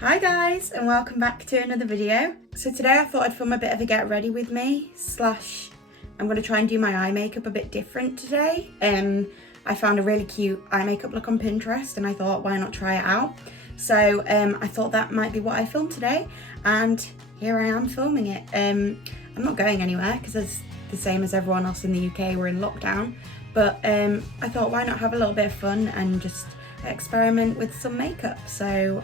Hi guys, and welcome back to another video. So today I thought I'd film a bit of a get ready with me / I'm going to try and do my eye makeup a bit different today. I found a really cute eye makeup look on Pinterest and I thought why not try it out. So I thought that might be what I filmed today, and here I am filming it. I'm not going anywhere because it's the same as everyone else in the UK, we're in lockdown, but I thought why not have a little bit of fun and just experiment with some makeup. So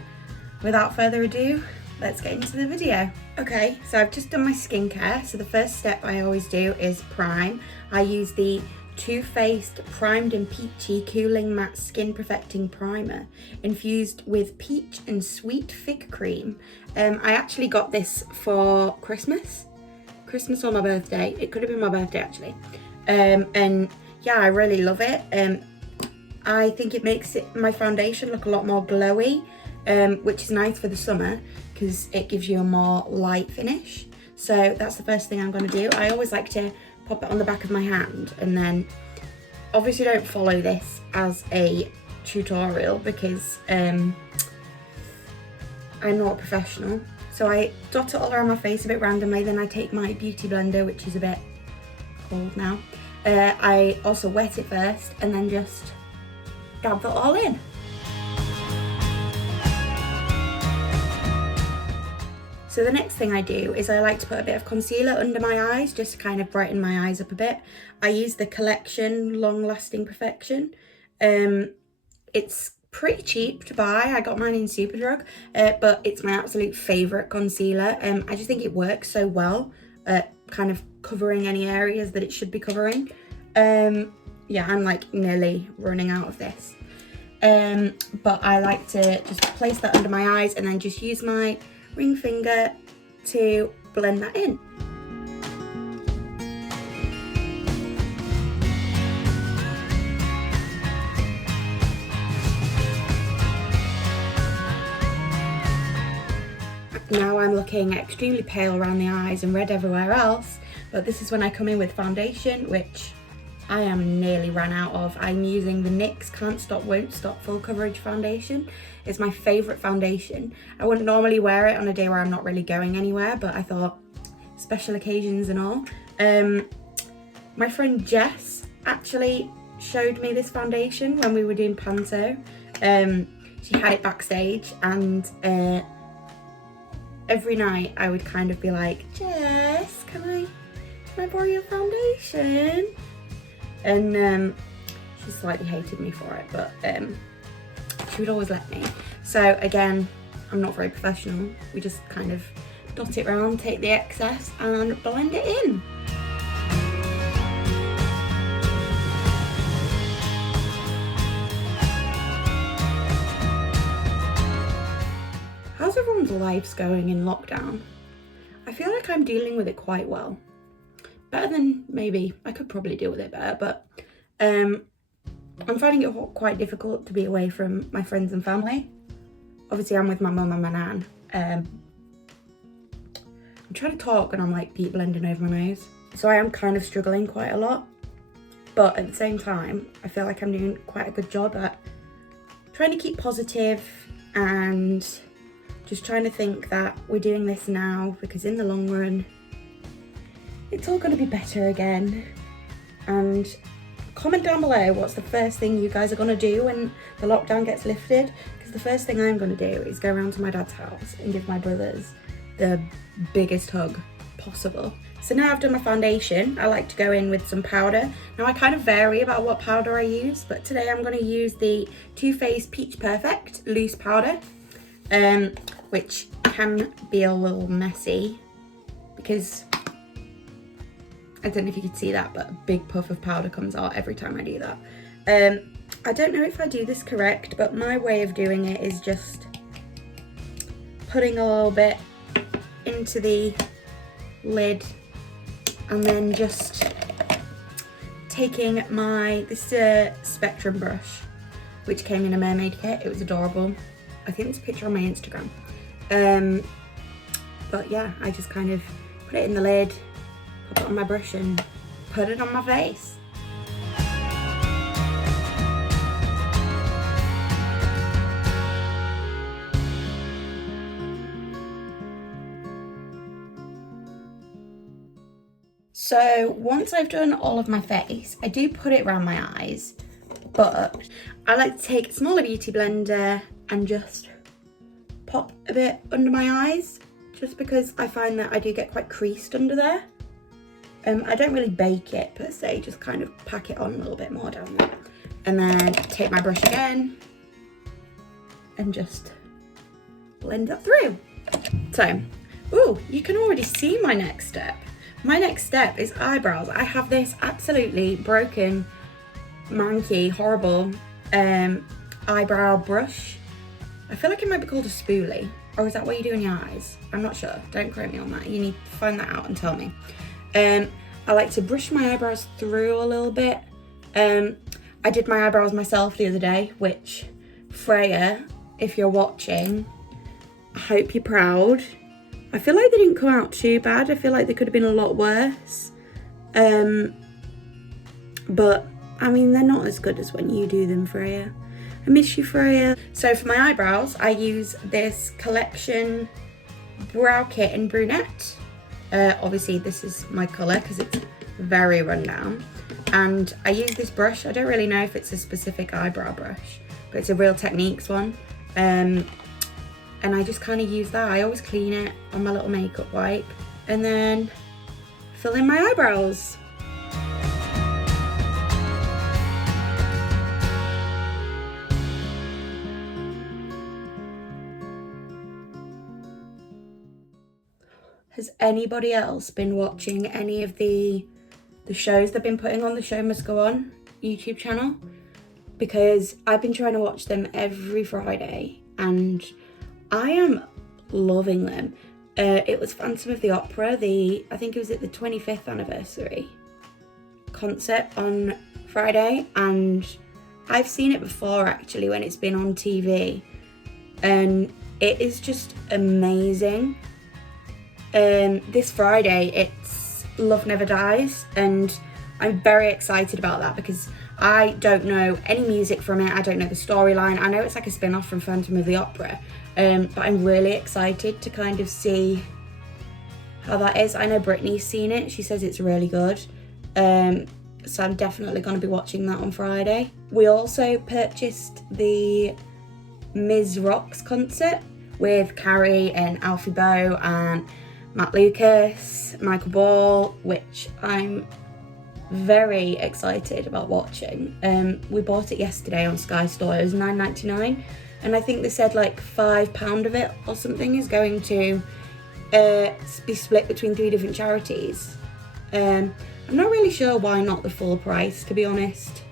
without further ado, let's get into the video. Okay, so I've just done my skincare. So the first step I always do is prime. I use the Too Faced Primed and Peachy Cooling Matte Skin Perfecting Primer, infused with peach and sweet fig cream. I actually got this for Christmas or my birthday. It could have been my birthday actually. And yeah, I really love it. I think it makes my foundation look a lot more glowy, which is nice for the summer because it gives you a more light finish. So that's the first thing I'm going to do. I always like to pop it on the back of my hand, and then obviously don't follow this as a tutorial because I'm not a professional. So I dot it all around my face a bit randomly, then I take my beauty blender, which is a bit cold now. I also wet it first and then just dab it all in. So the next thing I do is I like to put a bit of concealer under my eyes just to kind of brighten my eyes up a bit. I use the Collection Long Lasting Perfection. It's pretty cheap to buy. I got mine in Superdrug, but it's my absolute favourite concealer. I just think it works so well at kind of covering any areas that it should be covering. Yeah, I'm like nearly running out of this. But I like to just place that under my eyes and then just use my ring finger to blend that in. Now I'm looking extremely pale around the eyes and red everywhere else, but this is when I come in with foundation, which I am nearly ran out of. I'm using the NYX Can't Stop Won't Stop Full Coverage Foundation. It's my favourite foundation. I wouldn't normally wear it on a day where I'm not really going anywhere, but I thought special occasions and all. My friend Jess actually showed me this foundation when we were doing Panto. She had it backstage, and every night I would kind of be like, Jess, can I borrow your foundation? And she slightly hated me for it, but she would always let me. So again, I'm not very professional. We just kind of dot it around, take the excess and blend it in. How's everyone's lives going in lockdown? I feel like I'm dealing with it quite well. Better than maybe, I could probably deal with it better, but I'm finding it quite difficult to be away from my friends and family. Obviously I'm with my mum and my nan. I'm trying to talk and I'm like deep blending over my nose. So I am kind of struggling quite a lot, but at the same time, I feel like I'm doing quite a good job at trying to keep positive and just trying to think that we're doing this now because in the long run, it's all going to be better again. And comment down below what's the first thing you guys are going to do when the lockdown gets lifted, because the first thing I'm going to do is go around to my dad's house and give my brothers the biggest hug possible. So now I've done my foundation, I like to go in with some powder. Now I kind of vary about what powder I use, but today I'm going to use the Too Faced Peach Perfect loose powder, which can be a little messy because I don't know if you could see that, but a big puff of powder comes out every time I do that. I don't know if I do this correct, but my way of doing it is just putting a little bit into the lid and then just taking this Spectrum brush, which came in a mermaid kit. It was adorable. I think there's a picture on my Instagram. But yeah, I just kind of put it in the lid, put it on my brush and put it on my face. So once I've done all of my face, I do put it around my eyes, but I like to take a smaller beauty blender and just pop a bit under my eyes, just because I find that I do get quite creased under there. I don't really bake it per se, just kind of pack it on a little bit more down there. And then take my brush again and just blend that through. So, ooh, you can already see my next step. My next step is eyebrows. I have this absolutely broken, manky, horrible eyebrow brush. I feel like it might be called a spoolie. Or is that what you do in your eyes? I'm not sure. Don't quote me on that. You need to find that out and tell me. I like to brush my eyebrows through a little bit. I did my eyebrows myself the other day, which, Freya, if you're watching, I hope you're proud. I feel like they didn't come out too bad. I feel like they could have been a lot worse. But, I mean, they're not as good as when you do them, Freya. I miss you, Freya. So for my eyebrows, I use this Collection Brow Kit in Brunette. Obviously, this is my colour because it's very rundown. And I use this brush. I don't really know if it's a specific eyebrow brush, but it's a Real Techniques one. And I just kind of use that. I always clean it on my little makeup wipe and then fill in my eyebrows. Has anybody else been watching any of the shows they've been putting on the Show Must Go On YouTube channel? Because I've been trying to watch them every Friday and I am loving them. It was Phantom of the Opera, I think it was at the 25th anniversary concert on Friday, and I've seen it before actually when it's been on TV, and it is just amazing. This Friday it's Love Never Dies, and I'm very excited about that because I don't know any music from it. I don't know the storyline. I know it's like a spin-off from Phantom of the Opera, but I'm really excited to kind of see how that is. I know Brittany's seen it. She says it's really good. So I'm definitely going to be watching that on Friday. We also purchased the Ms. Rocks concert with Carrie and Alfie Boe and Matt Lucas, Michael Ball, which I'm very excited about watching. We bought it yesterday on Sky Store. It was $9.99, and I think they said like £5 of it or something is going to be split between 3 different charities. I'm not really sure why not the full price, to be honest.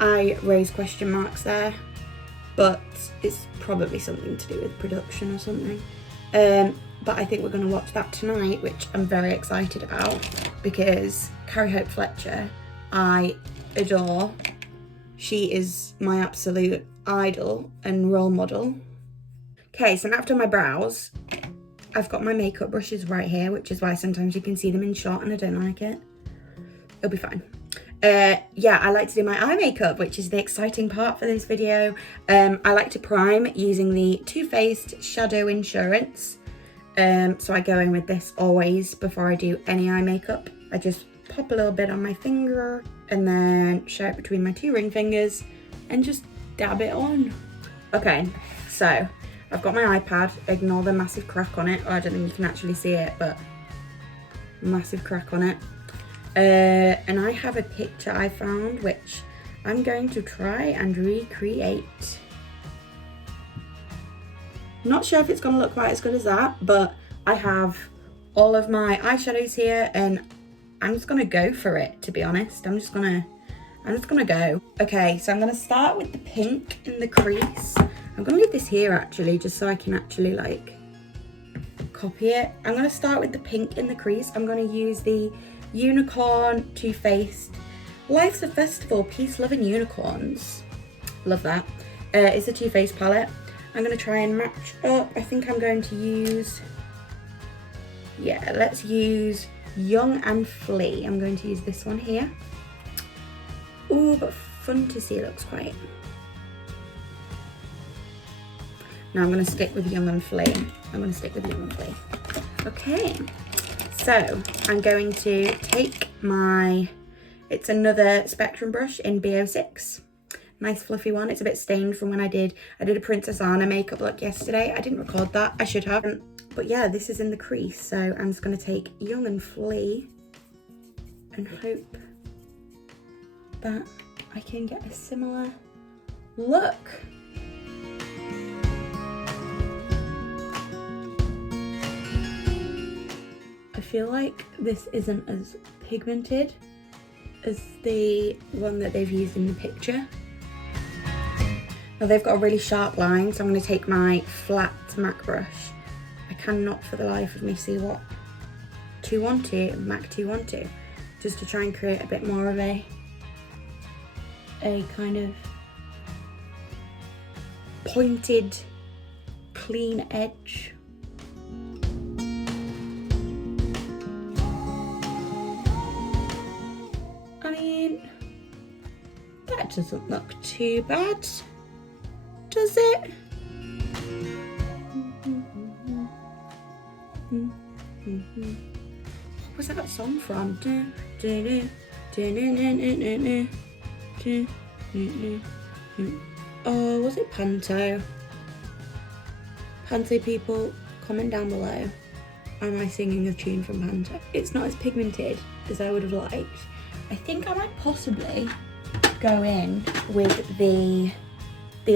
I raise question marks there, but it's probably something to do with production or something. But I think we're going to watch that tonight, which I'm very excited about because Carrie Hope Fletcher, I adore. She is my absolute idol and role model. Okay, so now I've done my brows. I've got my makeup brushes right here, which is why sometimes you can see them in shot and I don't like it. It'll be fine. Yeah, I like to do my eye makeup, which is the exciting part for this video. I like to prime using the Too Faced Shadow Insurance. So I go in with this always before I do any eye makeup. I just pop a little bit on my finger and then share it between my 2 ring fingers and just dab it on. Okay, so I've got my iPad. Ignore the massive crack on it. Oh, I don't think you can actually see it, but massive crack on it. And I have a picture I found which I'm going to try and recreate. Not sure if it's going to look quite as good as that, but I have all of my eyeshadows here and I'm just going to go for it, to be honest. I'm just going to go. Okay, so I'm going to start with the pink in the crease. I'm going to leave this here actually, just so I can actually like copy it. I'm going to start with the pink in the crease. I'm going to use the Unicorn Too Faced Life's a Festival Peace, Love and Unicorns. Love that. It's a Too Faced palette. I'm going to try and match up. I think I'm going to use, yeah, let's use Young and Flea. I'm going to use this one here. Ooh, but Fun to See looks quite. Now I'm going to stick with Young and Flea. Okay, So I'm going to take my, it's another Spectrum brush in B06. Nice fluffy one. It's a bit stained from when I did a Princess Anna makeup look yesterday. I didn't record that, I should have. But yeah, this is in the crease. So I'm just gonna take Young and Flea and hope that I can get a similar look. I feel like this isn't as pigmented as the one that they've used in the picture. Now they've got a really sharp line, so I'm going to take my flat MAC brush. I cannot for the life of me see what MAC 212, just to try and create a bit more of a kind of pointed, clean edge. I mean, that doesn't look too bad, does it? What was that song from? Oh, was it Panto? Panto people, comment down below. Am I singing a tune from Panto? It's not as pigmented as I would have liked. I think I might possibly go in with the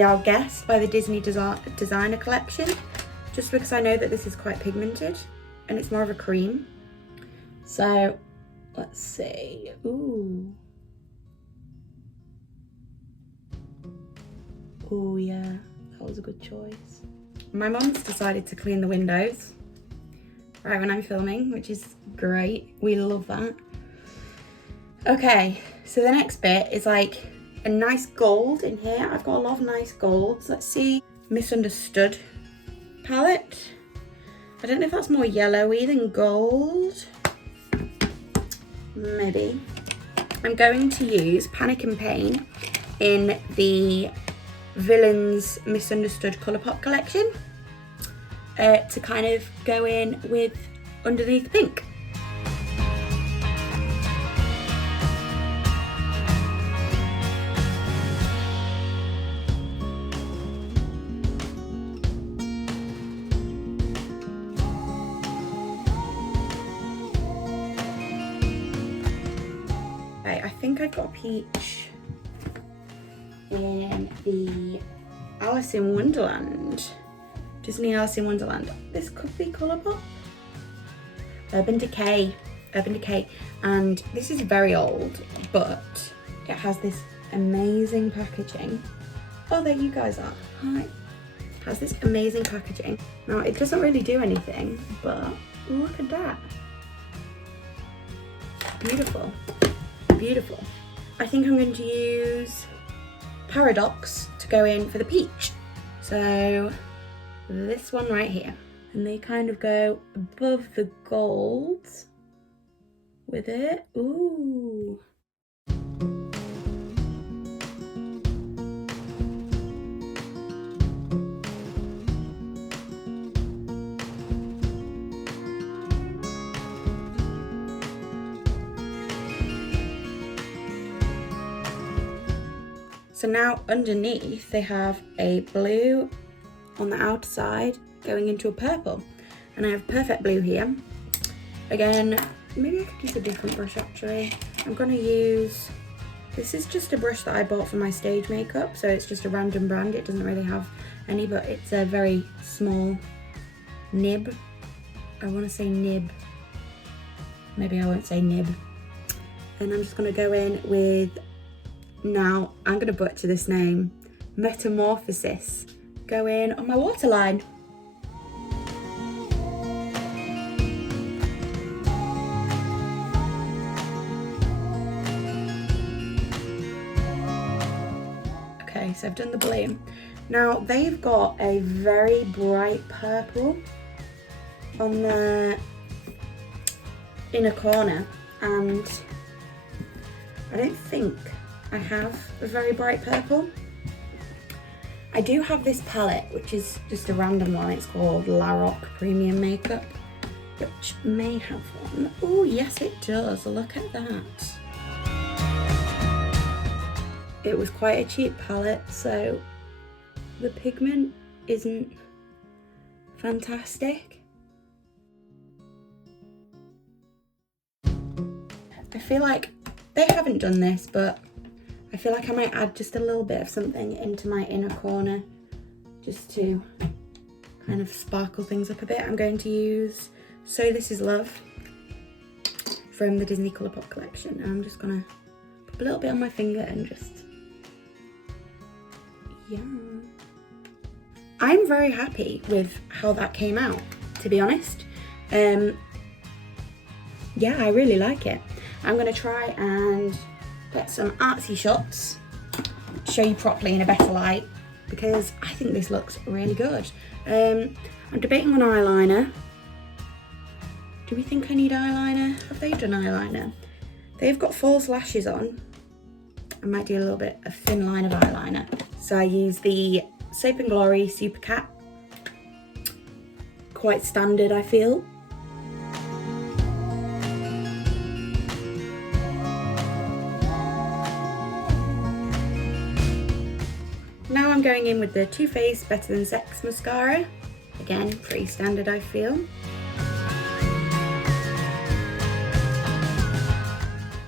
Our Guest by the Disney Designer Collection, just because I know that this is quite pigmented and it's more of a cream. So let's see. Ooh. Oh yeah, that was a good choice. My mum's decided to clean the windows right when I'm filming, which is great. We love that. Okay, so the next bit is like a nice gold in here. I've got a lot of nice golds. Let's see. Misunderstood palette. I don't know if that's more yellowy than gold. Maybe. I'm going to use Panic and Pain in the Villains Misunderstood Colourpop collection to kind of go in with underneath pink. Okay, I think I've got a peach in the Alice in Wonderland, Disney Alice in Wonderland. This could be Colourpop. Urban Decay, and this is very old, but it has this amazing packaging. Oh, there you guys are. Hi. It has this amazing packaging. Now, it doesn't really do anything, but look at that. Beautiful, beautiful. I think I'm going to use Paradox to go in for the peach. So this one right here, and they kind of go above the gold with it. Ooh. So now underneath they have a blue on the outer side going into a purple, and I have perfect blue here. Again, maybe I could use a different brush actually. I'm gonna use, this is just a brush that I bought for my stage makeup, so it's just a random brand. It doesn't really have any, but it's a very small nib. I wanna say nib. Maybe I won't say nib. And I'm just gonna go in with, now I'm gonna butcher this name, Metamorphosis. Go in on my waterline. Okay, so I've done the blue. Now they've got a very bright purple on the inner corner, and I don't think I have a very bright purple. I do have this palette, which is just a random one. It's called La Rock Premium Makeup. which may have one. Oh, yes it does, look at that. It was quite a cheap palette, so the pigment isn't fantastic. I feel like they haven't done this, but I feel like I might add just a little bit of something into my inner corner just to kind of sparkle things up a bit. I'm going to use So This Is Love from the Disney Colourpop collection, and I'm just gonna put a little bit on my finger and just, yeah. I'm very happy with how that came out, to be honest. Yeah, I really like it. I'm gonna try and get some artsy shots, show you properly in a better light, because I think this looks really good. I'm debating on eyeliner. Do we think I need eyeliner? Have they done eyeliner? They've got false lashes on. I might do a little bit of thin line of eyeliner. So I use the Soap & Glory Super Cat. Quite standard, I feel. Now I'm going in with the Too Faced Better Than Sex mascara. Again, pretty standard, I feel.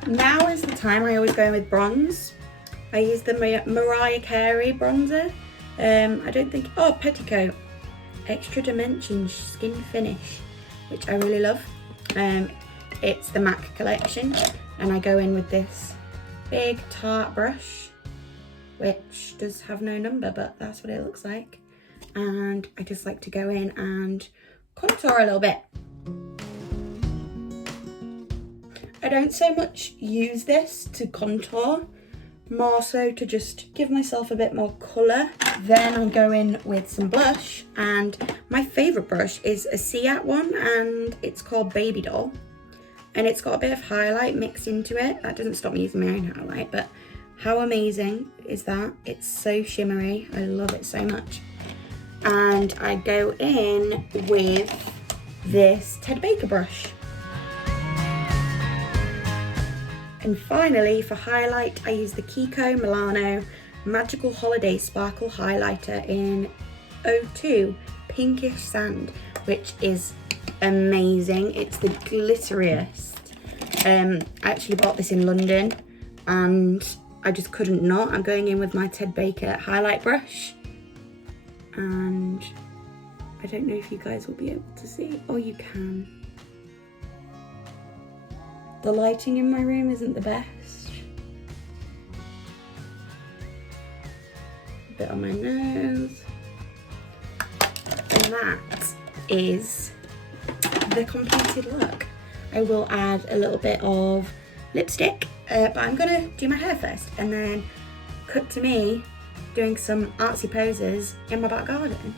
Now is the time I always go in with bronze. I use the Mariah Carey bronzer. I don't think, oh, Petticoat. Extra Dimension Skin Finish, which I really love. It's the MAC collection, and I go in with this big Tarte brush, which does have no number, but that's what it looks like. And I just like to go in and contour a little bit. I don't so much use this to contour, more so to just give myself a bit more colour. Then I'll go in with some blush, and my favourite brush is a Ciat one, and it's called Baby Doll. And it's got a bit of highlight mixed into it. That doesn't stop me using my own highlight, but how amazing is that? It's so shimmery, I love it so much. And I go in with this Ted Baker brush. And finally, for highlight, I use the Kiko Milano Magical Holiday Sparkle Highlighter in 02 Pinkish Sand, which is amazing. It's the glitteriest. I actually bought this in London, and I just couldn't not. I'm going in with my Ted Baker highlight brush, and I don't know if you guys will be able to see. Oh, you can. The lighting in my room isn't the best. A bit on my nose. And that is the completed look. I will add a little bit of lipstick, but I'm gonna do my hair first, and then cut to me doing some artsy poses in my back garden.